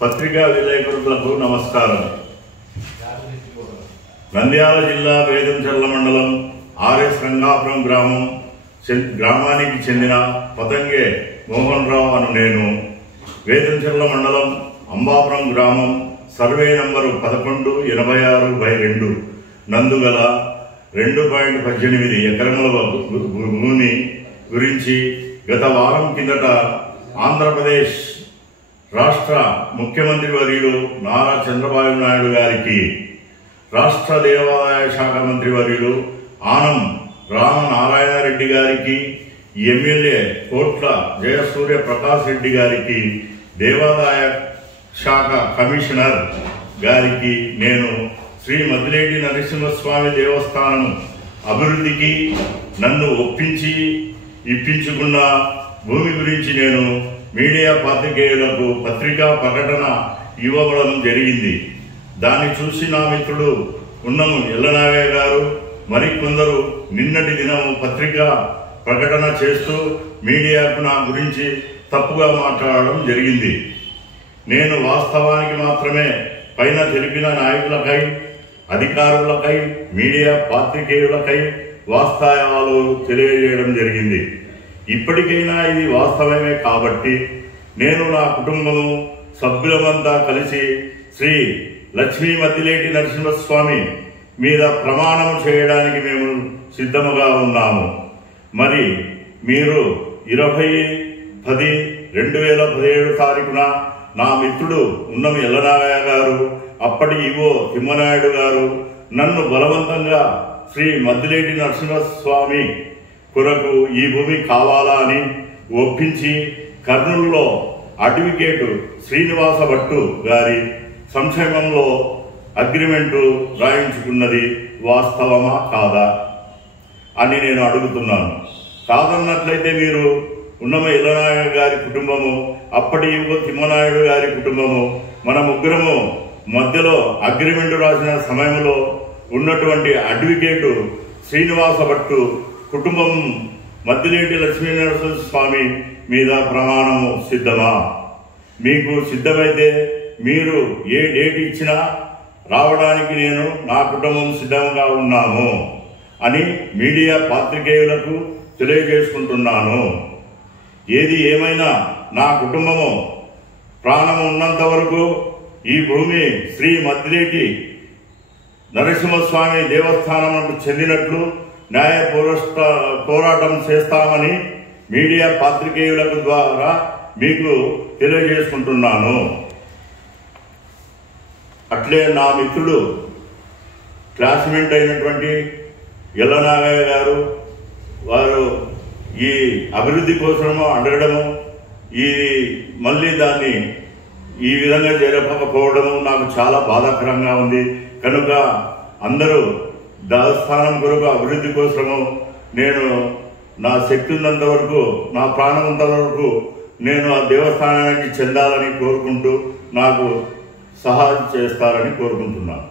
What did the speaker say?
పత్రికా విలేకరులకు నమస్కారం. నంద్యాల జిల్లా వేదంచెర్ల మండలం ఆర్ఎస్ రంగాపురం గ్రామానికి చెందిన పతంగే మోహన్ రావు అను నేను వేదంచెర్ల మండలం అంబాపురం గ్రామం సర్వే నంబరు 1186/2 నందుగల 2.18 ఎకరముల భూమి గురించి గత వారం కిందట ఆంధ్రప్రదేశ్ రాష్ట్ర ముఖ్యమంత్రి వర్యులు నారా చంద్రబాబు నాయుడు గారికి, రాష్ట్ర దేవాదాయ శాఖ మంత్రి వర్యులు ఆనం రామనారాయణరెడ్డి గారికి, ఎమ్మెల్యే కోట్ల జయసూర్య ప్రకాష్ రెడ్డి గారికి, దేవాదాయ శాఖ కమిషనర్ గారికి నేను శ్రీ మద్దిలేటి నరసింహస్వామి దేవస్థానం అభివృద్ధికి నన్ను ఒప్పించి ఇప్పించుకున్న భూమి గురించి నేను మీడియా పాత్రికేయులకు పత్రికా ప్రకటన ఇవ్వడం జరిగింది. దాన్ని చూసి నా మిత్రుడు ఉన్నము ఎల్లనాగయ్య గారు మరికొందరు నిన్నటి దినం పత్రికా ప్రకటన చేస్తూ మీడియాకు నా గురించి తప్పుగా మాట్లాడడం జరిగింది. నేను వాస్తవానికి మాత్రమే పైన తెలిపిన నాయకులకై, అధికారులకై, మీడియా పాత్రికేయులకై వాస్తవాలు తెలియజేయడం జరిగింది. ఇప్పటికైనా ఇది వాస్తవమే కాబట్టి నేను నా కుటుంబము సభ్యులమంతా కలిసి శ్రీ లక్ష్మీ మద్దిలేటి నరసింహస్వామి మీద ప్రమాణం చేయడానికి మేము సిద్ధముగా ఉన్నాము. మరి మీరు 20/10/2017 తారీఖున నా మిత్రుడు ఉన్నం ఎల్లనాగయ్య గారు, అప్పటి ఈవో తిమ్మనాయుడు గారు నన్ను బలవంతంగా శ్రీ మద్దిలేటి నరసింహస్వామి కొరకు ఈ భూమి కావాలా అని ఒప్పించి కర్నూలులో అడ్వకేటు శ్రీనివాస భట్టు గారి సంక్షేమంలో అగ్రిమెంటు రాయించుకున్నది వాస్తవమా కాదా అని నేను అడుగుతున్నాను. కాదన్నట్లయితే మీరు ఉన్నమ ఎల్లనాయుడు గారి కుటుంబము, అప్పటి యువ తిమ్మనాయుడు గారి కుటుంబము, మన ముగ్గురము మధ్యలో అగ్రిమెంటు రాసిన సమయంలో ఉన్నటువంటి అడ్వకేటు శ్రీనివాస భట్టు కుటుంబం మద్దిలేటి లక్ష్మీనరసింహస్వామి మీద ప్రమాణము సిద్ధమా? మీకు సిద్ధమైతే మీరు ఏ డేట్ ఇచ్చినా రావడానికి నేను నా కుటుంబం సిద్ధంగా ఉన్నాము అని మీడియా పాత్రికేయులకు తెలియజేసుకుంటున్నాను. ఏది ఏమైనా నా కుటుంబము ప్రాణము ఉన్నంత వరకు ఈ భూమి శ్రీ మద్దిలేటి నరసింహస్వామి దేవస్థానంకు చెందినట్లు న్యాయ పోరాటం చేస్తామని మీడియా పాత్రికేయులకు ద్వారా మీకు తెలియజేసుకుంటున్నాను. అట్లే నా మిత్రుడు క్లాస్మేట్ అయినటువంటి ఎల్లనాగయ్య గారు వారు ఈ అభివృద్ధి కోసము అడగడము, ఈ మళ్ళీ దాన్ని ఈ విధంగా జరపకపోవడము నాకు చాలా బాధాకరంగా ఉంది. కనుక అందరూ దేవస్థానం కొరకు అభివృద్ధి కోసము నేను నా శక్తి ఉన్నంత వరకు, నా ప్రాణం ఉన్నంత వరకు నేను ఆ దేవస్థానానికి చెందాలని కోరుకుంటూ నాకు సహాయం చేస్తారని కోరుకుంటున్నాను.